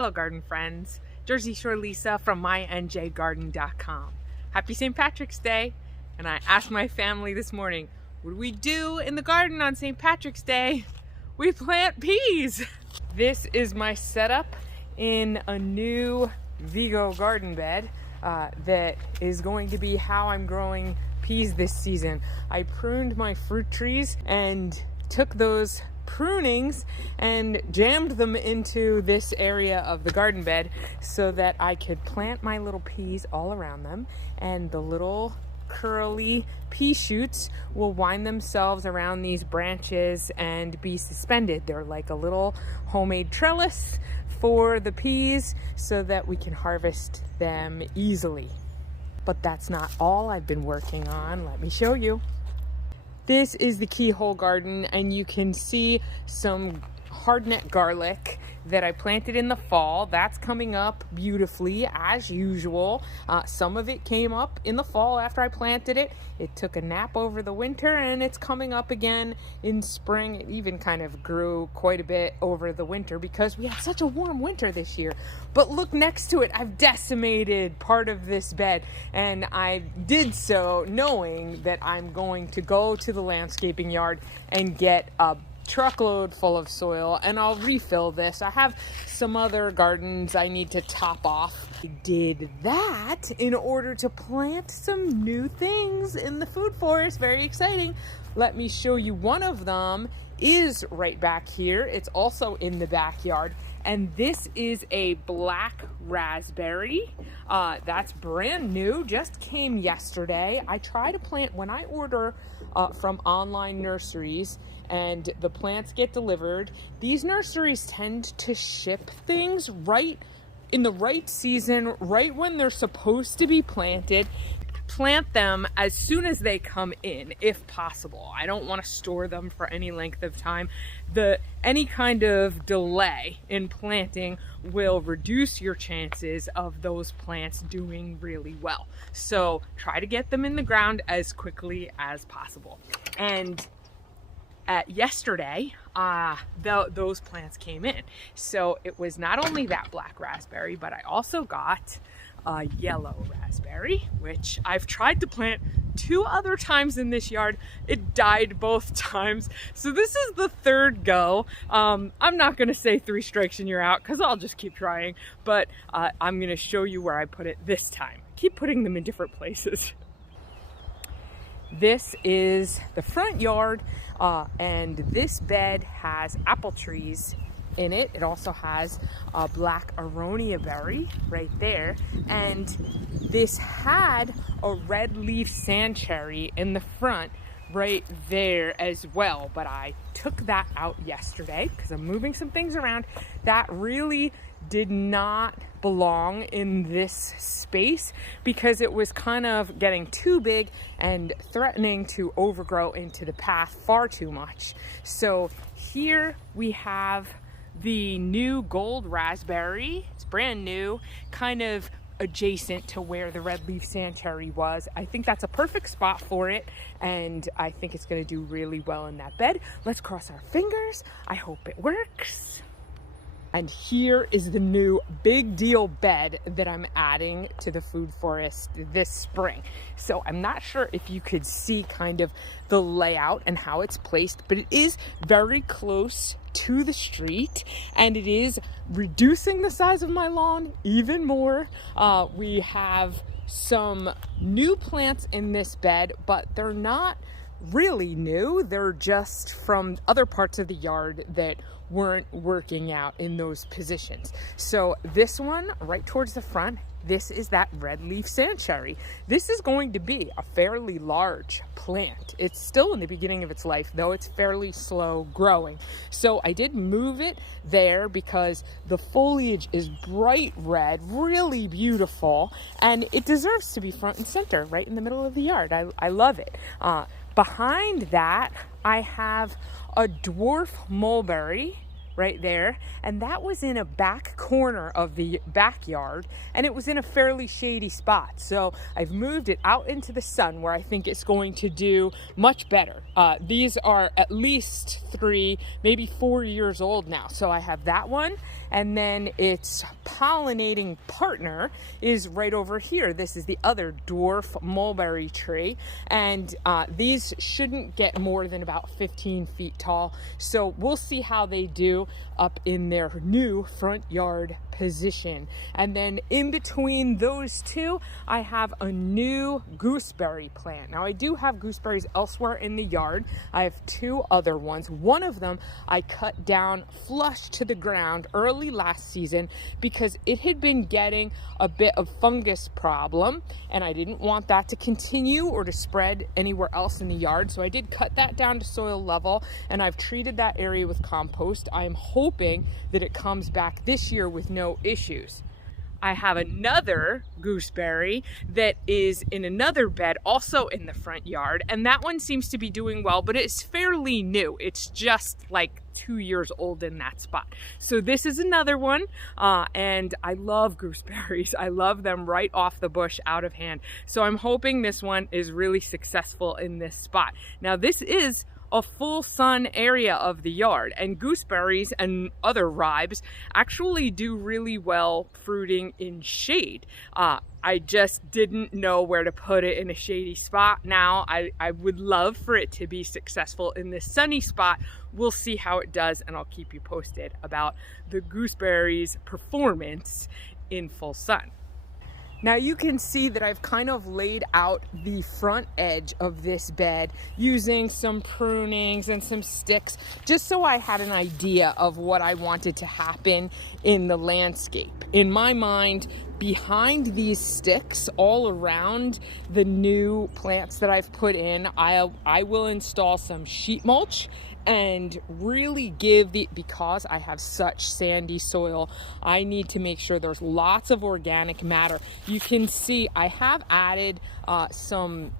Hello garden friends, Jersey Shore Lisa from MyNJGarden.com. Happy St. Patrick's Day, and I asked my family this morning, what do we do in the garden on St. Patrick's Day? We plant peas! This is my setup in a new Vigo garden bed that is going to be how I'm growing peas this season. I pruned my fruit trees and took those prunings and jammed them into this area of the garden bed so that I could plant my little peas all around them, and the little curly pea shoots will wind themselves around these branches and be suspended. They're like a little homemade trellis for the peas so that we can harvest them easily. But that's not all I've been working on. Let me show you. This is the keyhole garden, and you can see some hardneck garlic that I planted in the fall. That's coming up beautifully as usual. Some of it came up in the fall after I planted it. It took a nap over the winter and it's coming up again in spring. It even kind of grew quite a bit over the winter because we had such a warm winter this year. But look next to it, I've decimated part of this bed, and I did so knowing that I'm going to go to the landscaping yard and get a truckload full of soil, and I'll refill this. I have some other gardens I need to top off. I did that in order to plant some new things in the food forest. Very exciting. Let me show you. One of them is right back here. It's also in the backyard, and this is a black raspberry. That's brand new, just came yesterday. I try to plant when I order from online nurseries and the plants get delivered. These nurseries tend to ship things right in the right season, right when they're supposed to be planted. Plant them as soon as they come in, if possible. I don't want to store them for any length of time. Any kind of delay in planting will reduce your chances of those plants doing really well. So try to get them in the ground as quickly as possible. And yesterday, those plants came in. So it was not only that black raspberry, but I also got a yellow raspberry, which I've tried to plant 2 other times in this yard. It died both times. So this is the third go. I'm not gonna say 3 strikes and you're out, because I'll just keep trying, but I'm gonna show you where I put it this time. Keep putting them in different places. This is the front yard, and this bed has apple trees in it. It also has a black aronia berry right there, and this had a red leaf sand cherry in the front right there as well, but I took that out yesterday because I'm moving some things around. That really did not belong in this space because it was kind of getting too big and threatening to overgrow into the path far too much. So here we have the new gold raspberry. It's brand new, kind of adjacent to where the red leaf sand cherry was. I think that's a perfect spot for it, and I think it's going to do really well in that bed. Let's cross our fingers. I hope it works. And here is the new big deal bed that I'm adding to the food forest this spring. So I'm not sure if you could see kind of the layout and how it's placed, but it is very close to the street, and it is reducing the size of my lawn even more. We have some new plants in this bed, but they're not really new. They're just from other parts of the yard that weren't working out in those positions. So this one right towards the front, this is that red leaf sand cherry. This is going to be a fairly large plant. It's still in the beginning of its life, though it's fairly slow growing. So I did move it there because the foliage is bright red, really beautiful, and it deserves to be front and center right in the middle of the yard. I love it. Behind that, I have a dwarf mulberry right there, and that was in a back corner of the backyard, and it was in a fairly shady spot. So I've moved it out into the sun where I think it's going to do much better. These are at least 3, maybe 4 years old now. So I have that one, and then its pollinating partner is right over here. This is the other dwarf mulberry tree, and these shouldn't get more than about 15 feet tall. So we'll see how they do up in their new front yard position. And then in between those two, I have a new gooseberry plant. Now I do have gooseberries elsewhere in the yard. I have 2 other ones. One of them I cut down flush to the ground early last season because it had been getting a bit of fungus problem, and I didn't want that to continue or to spread anywhere else in the yard. So I did cut that down to soil level, and I've treated that area with compost. I am hoping that it comes back this year with no issues. I have another gooseberry that is in another bed also in the front yard, and that one seems to be doing well, but it's fairly new. It's just like 2 years old in that spot. So this is another one, and I love gooseberries. I love them right off the bush, out of hand. So I'm hoping this one is really successful in this spot. Now this is a full sun area of the yard, and gooseberries and other ribes actually do really well fruiting in shade. I just didn't know where to put it in a shady spot. Now I would love for it to be successful in this sunny spot. We'll see how it does, and I'll keep you posted about the gooseberries' performance in full sun. Now you can see that I've kind of laid out the front edge of this bed using some prunings and some sticks, just so I had an idea of what I wanted to happen in the landscape. In my mind, behind these sticks all around the new plants that I've put in, I will install some sheet mulch and really give because I have such sandy soil, I need to make sure there's lots of organic matter. You can see I have added some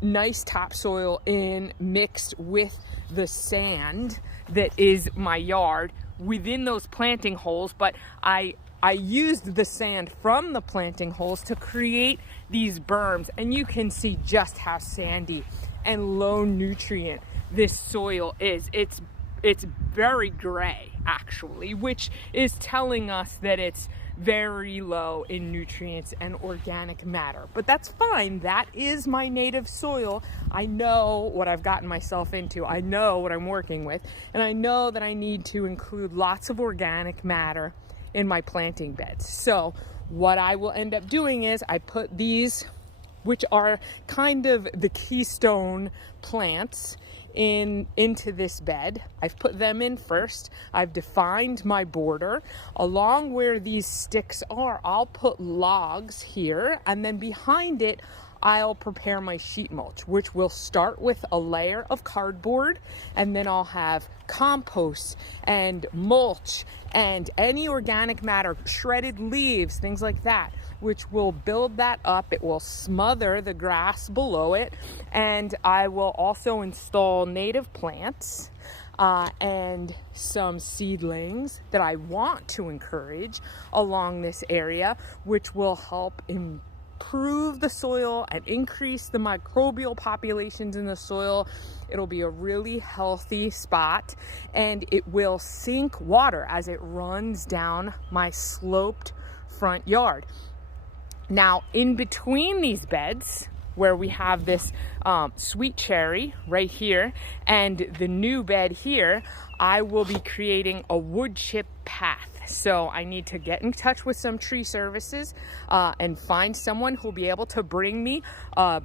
nice topsoil in mixed with the sand that is my yard within those planting holes, but I used the sand from the planting holes to create these berms, and you can see just how sandy and low nutrient this soil is. It's very gray actually, which is telling us that it's very low in nutrients and organic matter. But that's fine. That is my native soil. I know what I've gotten myself into. I know what I'm working with, and I know that I need to include lots of organic matter in my planting beds. So what I will end up doing is I put these, which are kind of the keystone plants, into this bed. I've put them in first. I've defined my border. Along where these sticks are, I'll put logs here, and then behind it I'll prepare my sheet mulch, which will start with a layer of cardboard, and then I'll have compost and mulch and any organic matter, shredded leaves, things like that, which will build that up. It will smother the grass below it, and I will also install native plants and some seedlings that I want to encourage along this area, which will help improve the soil and increase the microbial populations in the soil. It'll be a really healthy spot, and it will sink water as it runs down my sloped front yard. Now, in between these beds, where we have this sweet cherry right here and the new bed here, I will be creating a wood chip path. So I need to get in touch with some tree services and find someone who'll be able to bring me a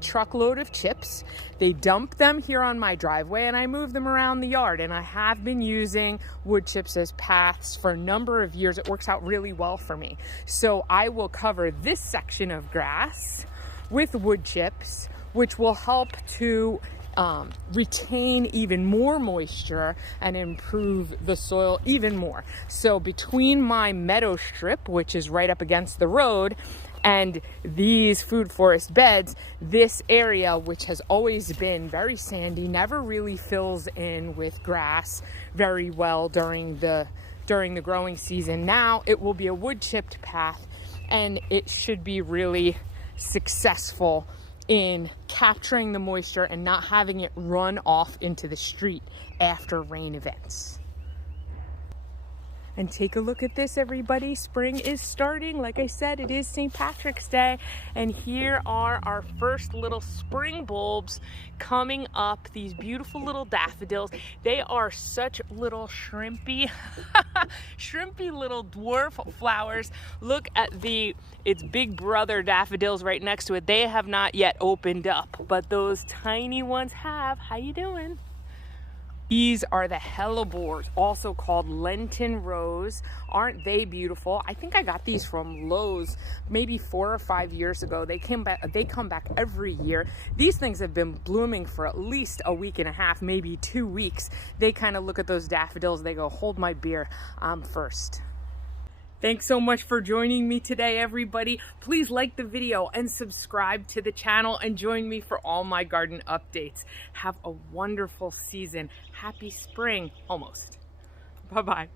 truckload of chips. They dump them here on my driveway, and I move them around the yard. And I have been using wood chips as paths for a number of years. It works out really well for me. So I will cover this section of grass with wood chips, which will help to retain even more moisture and improve the soil even more. So between my meadow strip, which is right up against the road, And these food forest beds, this area, which has always been very sandy, never really fills in with grass very well during the growing season. Now it will be a wood chipped path, and it should be really successful in capturing the moisture and not having it run off into the street after rain events. And take a look at this, everybody. Spring is starting. Like I said, it is St. Patrick's Day. And here are our first little spring bulbs coming up. These beautiful little daffodils. They are such little shrimpy, shrimpy little dwarf flowers. Look at its big brother daffodils right next to it. They have not yet opened up, but those tiny ones have. How you doing? These are the hellebores, also called Lenten rose. Aren't they beautiful? I think I got these from Lowe's maybe 4 or 5 years ago. They come back every year. These things have been blooming for at least a week and a half, maybe 2 weeks. They kind of look at those daffodils. They go, hold my beer, I'm first. Thanks so much for joining me today, everybody. Please like the video and subscribe to the channel and join me for all my garden updates. Have a wonderful season. Happy spring, almost. Bye-bye.